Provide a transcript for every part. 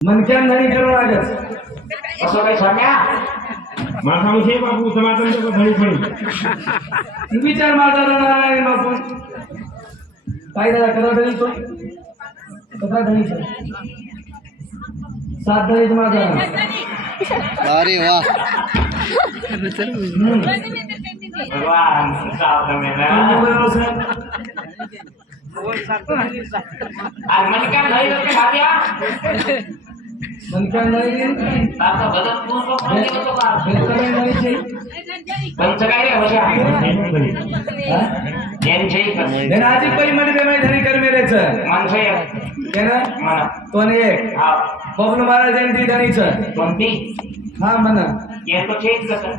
मनक्यान नाही करणारच असं काही सांगा माझा विषय बापू समाधान तो धणी फणी विचार माझा नाही बापू काय झाला कसा धनी तो कसा धनी तो सात धनी माझा अरे वाह भगवान सावधान आज मन का नाही लोक खात्या मनक्यान नाही आता बदल पूर्ण पाहिजे होतो का बेलकराई नाही पंच काय रे वशा यांचे धन आजी परी मध्ये बेमाई धनी कर मेरेच माणसं केना म्हणा कोण एक हा बबलू महाराज यांची धनीच कोणती हा म्हणा यांचं चेक कसं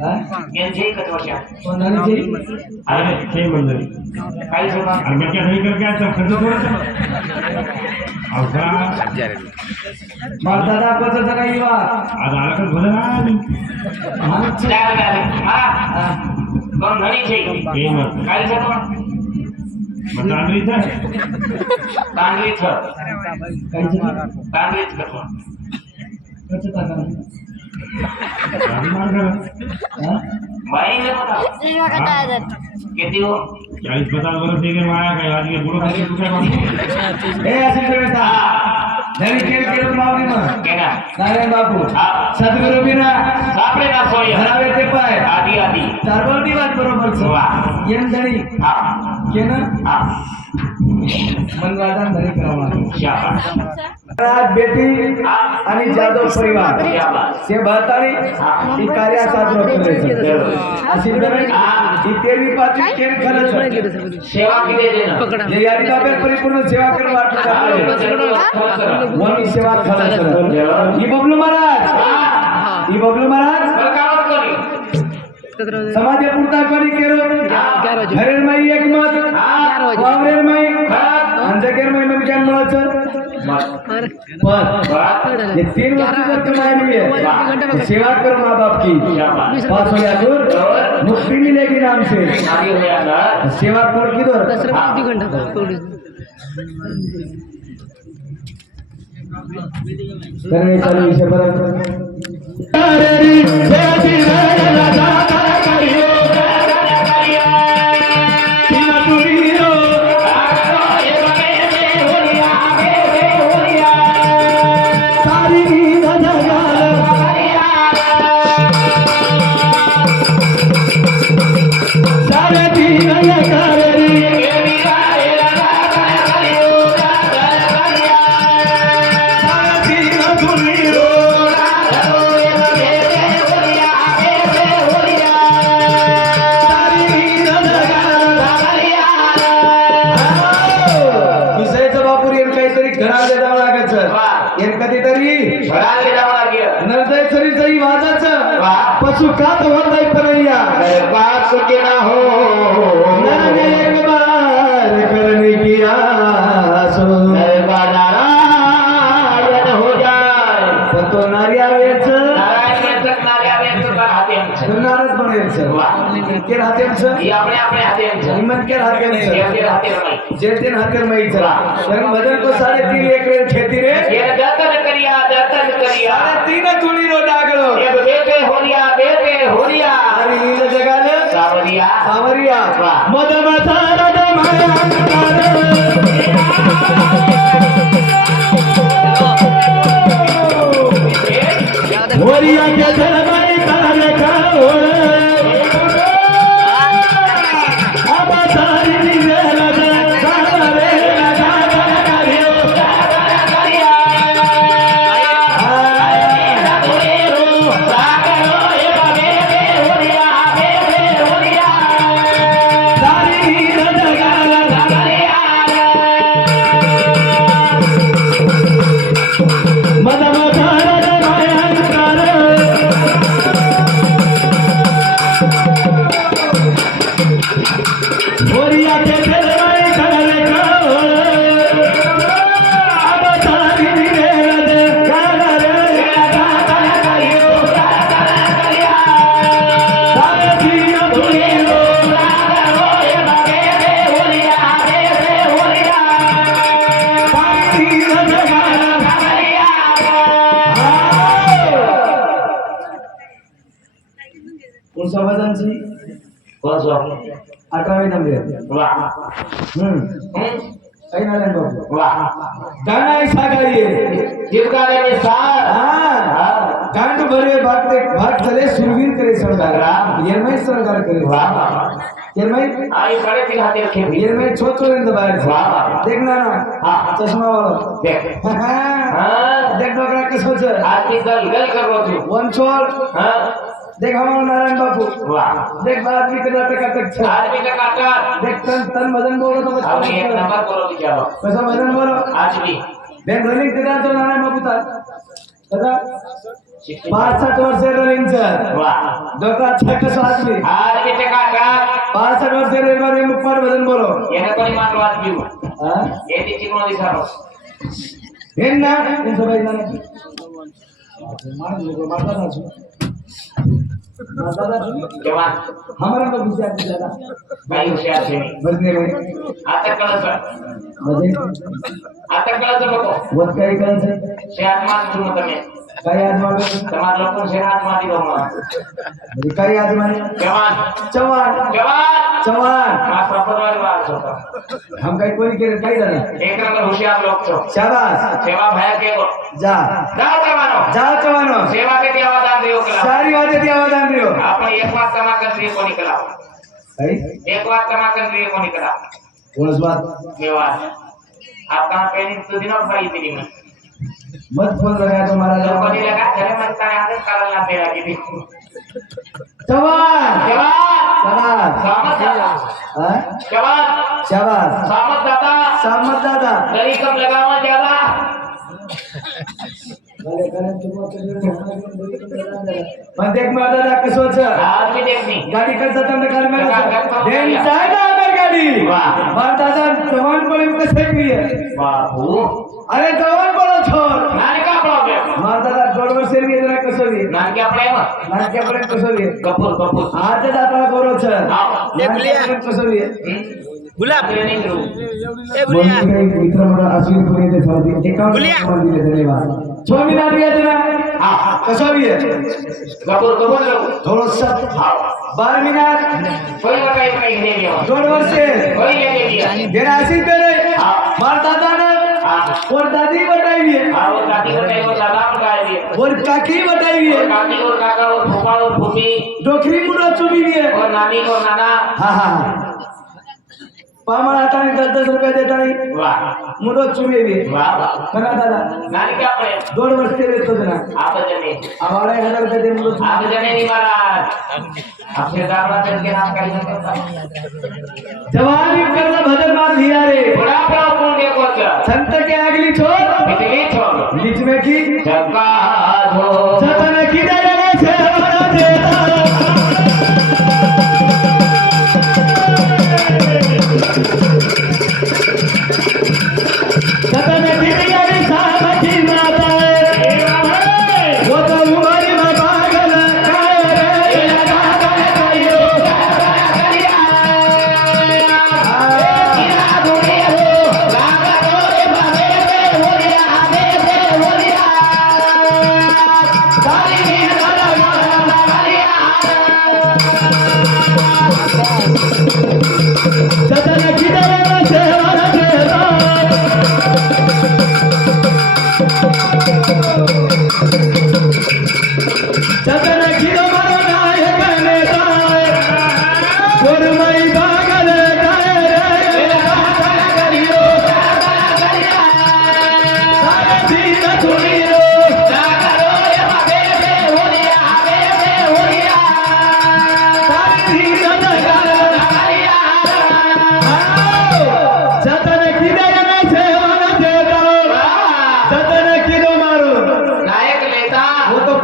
हा यांचे एकच वर्षा कोण धनीची अरे ते मंडळी काही सुद्धा अरे मैं क्या नहीं करके आया खर्च थोड़ा अवघा मला दादा पचत नाही वा आज आळकत भलं ना आमचं हा दोन धणीचे हे मग काय सुद्धा मग तांदळीचं तांदळीच काहीच कसं कसं टाका गाडी मार करा हा बाई ने पता किती हो 40-50 वर्ष से के माया काय आज के बुढ़ो खाली रुपया बापू ए अशी करता धनी केल मावली मग केना नारायण बापू हा सद्गुरु बिना सापडे ना सोय हरावे ते पाय आधी आधी चारवळती वाट बरोबर वा येन धनी हा केन हा मनवादा धनी करावा शाबास आज बेटी हा आणि जाधव परिवार शाबास से भारताने ही कार्य साजरा करायचं अशी गरज ही तेरी पाची केन खरंच सेवा किती देणं जे यारी बाबा परिपूर्ण सेवा करून वाटलं म्हणून सेवा खरंच ही बबलू महाराज ही बबलू महाराज सरकारवर कोणी समाज पुरता कोणी केलं घरेर माई एक मत वावरेर माई अंजकेर माई म्हणजे काय म्हणायचं पण ये 3 वर्ष जर तुम्हारी है सेवा करो माँ बाप की 5 हो या दूर मुक्ति मिलेगी नाम से आधी होया ना सेवा कर किधर करने चालू विषय सुखात होताय परैया बात के ना हो मैंने एक बार करने की आस नारायण हो जाए तो नार्यावेच नारद बनायचं के राहतेच आपल्या हाते हिम्मत के राहतेच जेते हातेर माईच कारण भजन को 3.5 एकर खेती रे जतन करिया 3 तुळी रो डागलो बेटे होरिया आणि नील जगाले सावरिया मद मथारद होरिया के धरमाई तारे खाओ अब सारी नील सारे मद मथारद उनसा वजनची कोणसो 18वी नंबर वाह काही नारायण बाबू वाह गाना ऐसा गाइए जिसका रे सार हाँ गांड भरे भाग चले सुरवीर करे सरदार ये मैं सरदार करे वाह ये मैं आई बड़े दिल हाथे रखे भी ये मैं छोटो इन दबाए वाह देखना ना हाँ चश्मा वाला देख हाँ देख डोकरा के सोच आज की गल गल कर रो तू वन छोड़ हाँ देख हमारा नारायण बाबू वाह देख बात की तरह टक आज भी का काटा देख तन वजन बोलो तो अब एक नंबर बोलो बिचारो कैसा वजन बोलो आज भी देख रनिंग कितना तो नारायण बाबू था दादा 65 वर्ष रनिंग सर वाह डोकरा अच्छा कसो आदमी आज भी का काटा 65 वर्ष रे बारे मुप्पाड वजन बोलो ये ना कोई मार आज भी हां ये ती चिकनो दिसारो हेन ना इन सब जाना मारता था जवान हमारा लोग विचार ज्यादा भाई होशियार छे बजने में आता कळस बजे आता कळस नको वत काही करायचं शे आत्मा तुम तमे काही आदमा समाज लोक शे आत्मा दी गमा म्हणजे काही आदमा जवान चव्हाण जवान चव्हाण मा प्रपदवारी वार होता हम काही कोणी केलं काही झालं एक नंबर होशियार लोक छो शाबाश सेवा भया के गो जा जाओ जवानो जाओ चव्हाणो सेवा के आवादान देओ कला सारी वादे ती आवाज आणली हो आपण एक बात कमा कर दिए कोणी कला काही एक बात कमा कर दिए कोणी कला कोणच बात देवान आपका पहले तो दिन और भाई तेरी में मत फोन लगाया तो मारा जो जाओ कोनी लगा घरे में तारे आते काला ना तेरा की भी चव्हाण जवान शाबाश सामत दादा हां जवान शाबाश सामत दादा सामत दादा गरी कम लगावा ज्यादा पण देख माझा दादा कसं होतं आज भी देखनी गाडी कर जाताना काल मला देन वाह. जायला आमर गाडी वाह. माझा दादा जवान पडे कसे पिये बाबू अरे जवान पडो छोड नानी का प्रॉब्लेम माझा दादा 2 वर्ष मी जरा कसं वी नानी क्या प्रॉब्लेम नाटक्यापर्यंत कसं वी कपूर कपूर आज दादा बरोबर छ हां नाटक्यापर्यंत कसं वी गुलाब नहीं करू मित्र म्हणून अश्विन पुणे ते सौदी एकाउंट दिले धन्यवाद स्वामी नाथ घ्या तुला हां कसं वी कपूर कपूर लो थोडं सब हां 12 मिनिट कोई बताई नहीं नहीं 2 वर्ष कोई ले लिया देना असी करे हां मार दादा ने हां और दादी बताई है हां वो दादी बताई वो दादा बताई है और काकी बताई है दादी और काका और फूफा और फूफी डोकरी मुड़ा चुनी है और नानी और नाना हाँ हाँ पामा आता नहीं 10 रुपए देता नहीं वाह मुड़ो चुनी भी वाह वाह कना दादा नानी क्या पड़े 2 वर्ष के लिए तो देना आप जने हमारे 1000 रुपए दे मुड़ो आप जने नहीं महाराज आपसे दादा के नाम का ही करता जवानी करना भजन मार दिया रे बड़ा बड़ा कौन देखो क्या संत के अगली छोड़ इतनी छोड़ बीच में की जगा दो जतन की दया से बना देता जतन की दया रे सामती माता वो तो उमर में पागल करे लगा करियो जतन की दया से बना देता जतन किलो मरो नायक नेता गुरमई पागल करे करियो सारे दिन सुनियो सारे दिन जतन किलो से मन देता जतन किलो मारो नायक लेता वो तो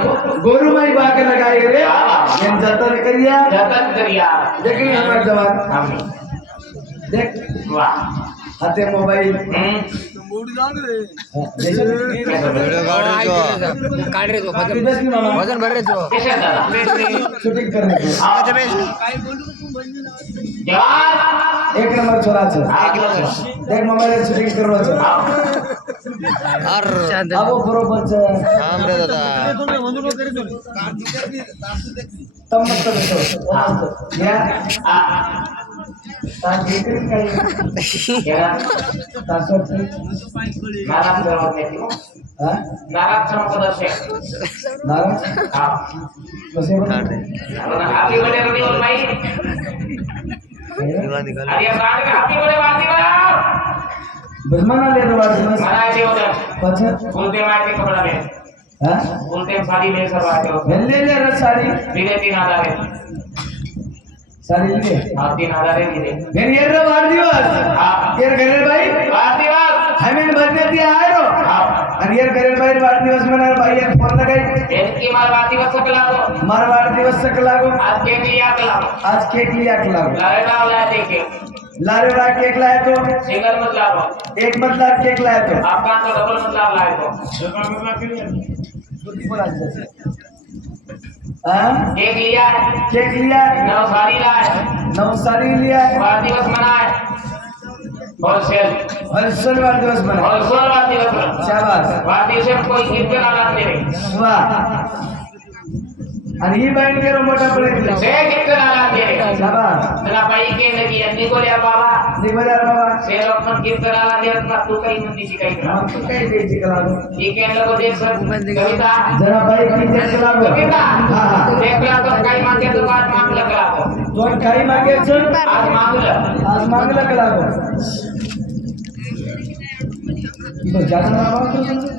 गोरू माई बाके लगाए रे ये जतन करिया जतन करिया देखिए हमारे जवान हम देख वाह हाथे मोबाइल वजन भर रहे तो कैसे दादा शूटिंग करने को जवान एक नंबर छोरा छ देख मोबाइल शूटिंग कर रहा छ अहो बरोबरच थांब रे दादा तमस्त या तास घेतली काही तासाची हा नाराज कसे बजमान आले वाढदिवस बोलते माहिती कपडा ले हा बोलते साडी ले सब आते हो वेल्लेले रस साडी दिले 3000 साडी लिहिले हा 3000 दिले घरी येर वाढदिवस हा येर घरे बाई वाढदिवस हमें बदनेती आयो हा आणि येर घरे बाई वाढदिवस मनार बाई एक फोन लगाई की मार वाढदिवस सकला दो मार वाढदिवस सकला गो आज केक लिया कला आज केक लिया लागो लारे लावला देखे लारे रा केक लाया तो सिंगल मत लाओ एक मतलब केक लाया तो आपका तो डबल मत लाए तो हाँ केक लिया केक लिया नौ साड़ी लाए नौ साड़ी लिया वाढदिवस मनाए होलसेल हर्षल वाढदिवस मना होलसेल वाढदिवस मना शाबाश वाढदिवस में कोई गिफ्ट ना लाते रे वाह आणि ही बहीण केरो मोठा पडे से गिफ्ट ना लाते रे शाबाश तेरा भाई के लगी अन्नी को लिया बाबा निघाला बाबा से लोग मन गिफ्ट ना लाते रे तू कहीं मंदी शिकाई करा मग तू काय द्यायची कला गो ये के लोग देख सर कविता जरा बाई की देख लागो कविता हा हा देख ला तो काही मागे तो बात मांग लगला तो तो काही मागायचं आज मांगलं आज मागला का लागो तो जाना बाबा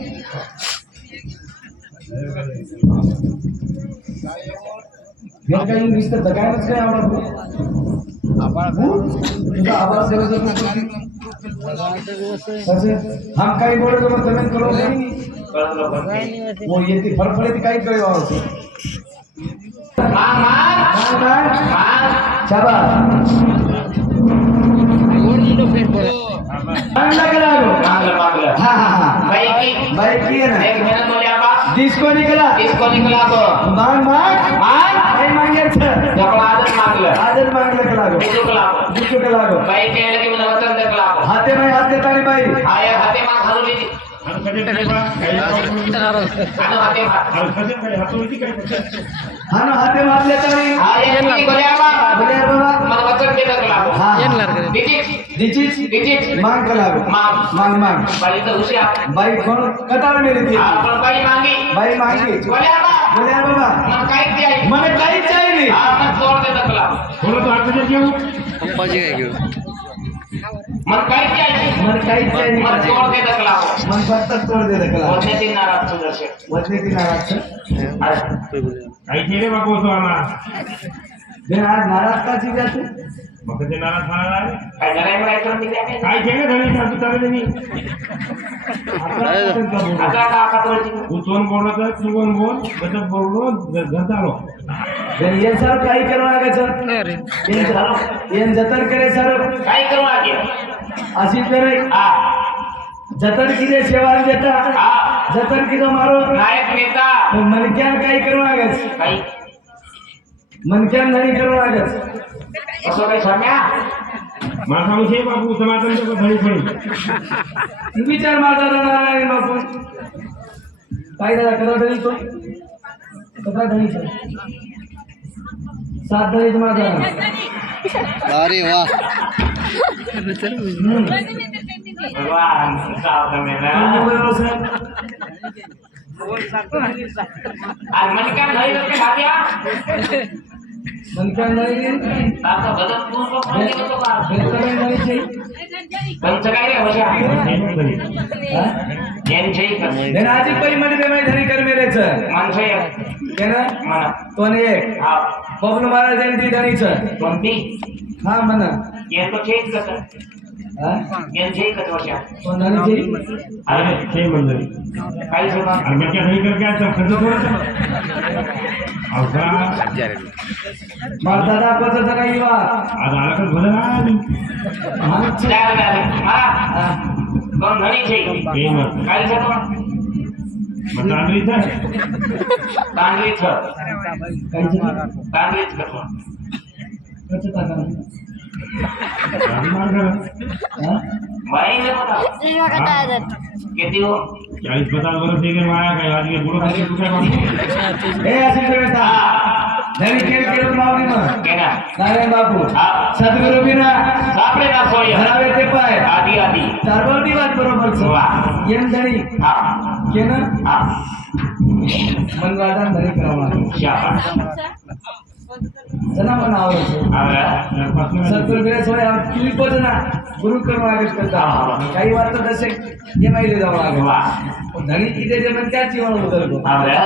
फिर काही नुसतं जगायलाच काय आवडत तुझा आवाज हम काही बोलतो मग तुम्ही कळो नाही वो येते फडफडीत काही कळू आवडते मांग मांग मांग शाबाश मागला का लागो मांगलं हा हा हा भाई बाई की है ना एक मेहनत बोले आपा डिस्को निकला इसको निकला तो मांग मांग मांग काही मागायचं जपला आदत मांगलं आदर मागलं का लागो बिजू को लागो दुसरं का लागो भाई के लगे मन वतन देख लागो हाते नाही हात देतानी बाई आया हाते मांग हलू ली आणि कधी काही बा, काही अनु हाते मांग आणि कधी काही हातोडी काय हा ना हाते मार देतानी आया की बोले आपा बोले बाबा मन वतन के देख लागो हा दिजित दिचीच दिजित मांग का लागो मांग मांग मांग भाई तो उसे आप बाई कोण कटाळ मेली ती आपण बाई मांगी बाई मांगी बोले आपा बोले बाबा मन काही द्याय मला काहीच चाहिए आपण जोड दे देख लागो थोडं तो आता घेऊ पप्पाजी काय घेऊ मन काही द्याय मला काहीच मन चाहिए जोड दे देख लागो मन फक्त तोड दे रखला वतने दिन नाराज सुदर्शन वजने ती नाराज काही केले बापू तो आम्हाला दिन आज नाराज का चीज जाते मग ते नाराज झाला आहे. काय जराई म्हणायचं मी काय काय केलं घरी सांगतो चालेल मी आता का कातवळची उचवून बोललो तर चुकून बोल गजब बोललो घरचा आलो ये सर काही करू लागायचं येन जतन करे सर काय करू आगे अशी तर हा जतन किती सेवा देता हा जतन किती मारो नायक नेता मनक्यान काही करू लागायचं काही मनक्यान नाही करू लागायचं असं काही सम्या माझा विषय बापू समाधान तो घरी फळी ती विचार माझा नाही बापू काय दादा कसा धनी तो कसा धनी तो सात धनी माझा अरे वा भगवान सावध मेरा आज मन काय नाही रस्ते खात्या मनक्यान नाही ताता बदल तू तो खाली होतो का भेटकरण नाही चाहिए पंच काय रे होशा यांचे धनाजी पै मध्ये बेमाई धनी कर मेरेच माणसं केना म्हणा कोणी एक हा बबन महाराज जयंती धनीच कोणती हा म्हणा यांचं चेक कसं हा यांचे एकच वर्षा कोण धनीची अरे ते मंडळी काही सुद्धा आणि मग काय घरी करके आता खर्च थोडासा अवघा मला दादा पचाचा काही वा आज आला तर भलं ना हा दोन धणीचे हे मग काय सुद्धा मग तांदळीचं तांदळीच तांदळीच कसं गाड़ी मार कर हाँ? भाई ने बताओ चश्मा कटाया था किती हो 40-50 वर्ष के माया काय आज के बुढ़ो खाली दुसऱ्या बाबू ए अशी व्यवस्था धनी केलं मावली मग केना नारायण बापू हा सद्गुरु बिना सापडे ना सोय धरावे ते पाय आधी आधी चारवळती वाट बरोबर छ वाह. येन धनी हा केनं हा मन वाटण धनी करावा शाबास जना मन आवडतं आवरा सद्गुरु बिना सोय तुम्ही पण ना गुरु कर्म आगत करता काही वाटत तसे ये माहिले जावं लागेल वाह धनी किती जे पण त्याच जीवन उतरतो आवरा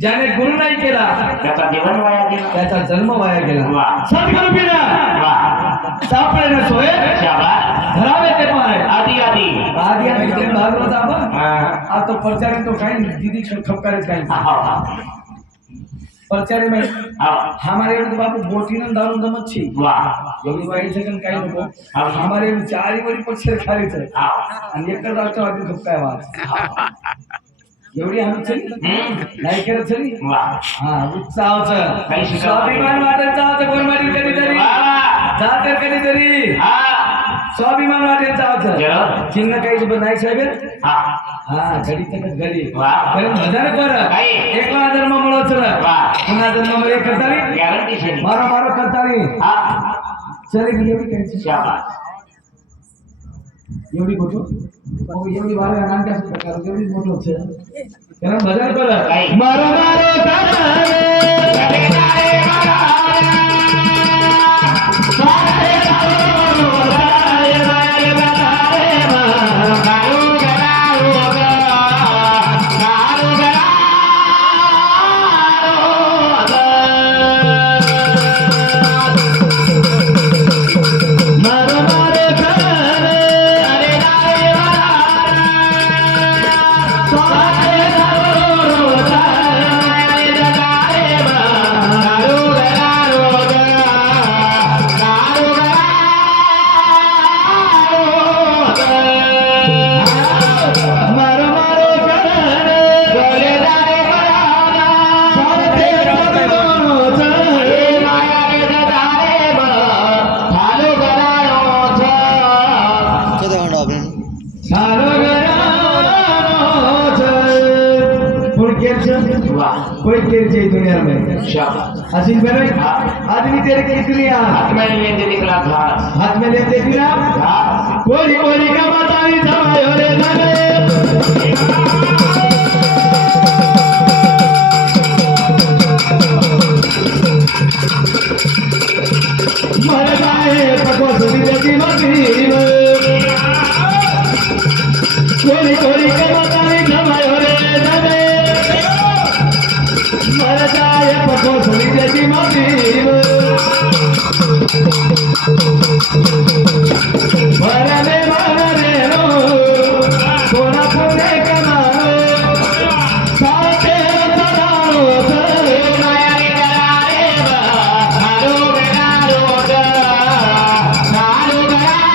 ज्याने गुरु नाही केला त्याचा जीवन वाया गेला त्याचा जन्म वाया गेला वाह. सद्गुरु बिना वाह सापडे ना सोय शाबास धरावे ते पाय आधी आधी आधी आधी ते भागवत आपण हा आता प्रचार तो काही दीदी ठपकारे काही हा हा प्रचारे में हा हमारे एवढे बापू बोटीनं दारून जमत छी वाह एवढी वाईट सेकंड काही नको हा. हमारे चारी वरी पक्षी खालीच हा आणि एकच जागच्या वाटी ठपकाय वाच एवढी आम्ही चली नाही करत चली वाह हा उत्साहाचं काही शिकावं. स्वाभिमान वाटत जावचं कोणमाडी कधीतरी वाह. जाते कधीतरी हा स्वाभिमान वाटेल जावचं जरा. चिन्ह काही नाही साहेब हा हा घडी तकच घडी वाह. कारण भजन कर काही. एकला जन्म मिळवच वाह. पुन्हा जन्म मिळे करताली गॅरंटी છે मारो मारो करताली हा चले गेली एवढी काही शाबास एवढी मोठो एवढी बारा नाम क्या सुद्धा कारण एवढी मोठो છે कारण भजन कर काही. मारो मारो करताली कोई तेरे चाहिए दुनिया में शाबास हसीन बने आदमी तेरे कितनी हाथ में लेते निकला घास हाथ में लेते दिना घास कोरी कोरी का बताई जाओ रे धने मर जाए पको सुनी देती मती कोरी कोरी का बताई जाओ रे धने मर जाए पको सुनी देती मती मरने मरने रो थोड़ा थोड़े कमाओ साथे बताओ चले माया रे गरारे बा हारो गरारो दा हारो गरारो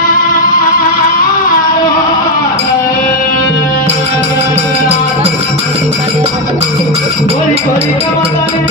कोरी कोरी कमाता नहीं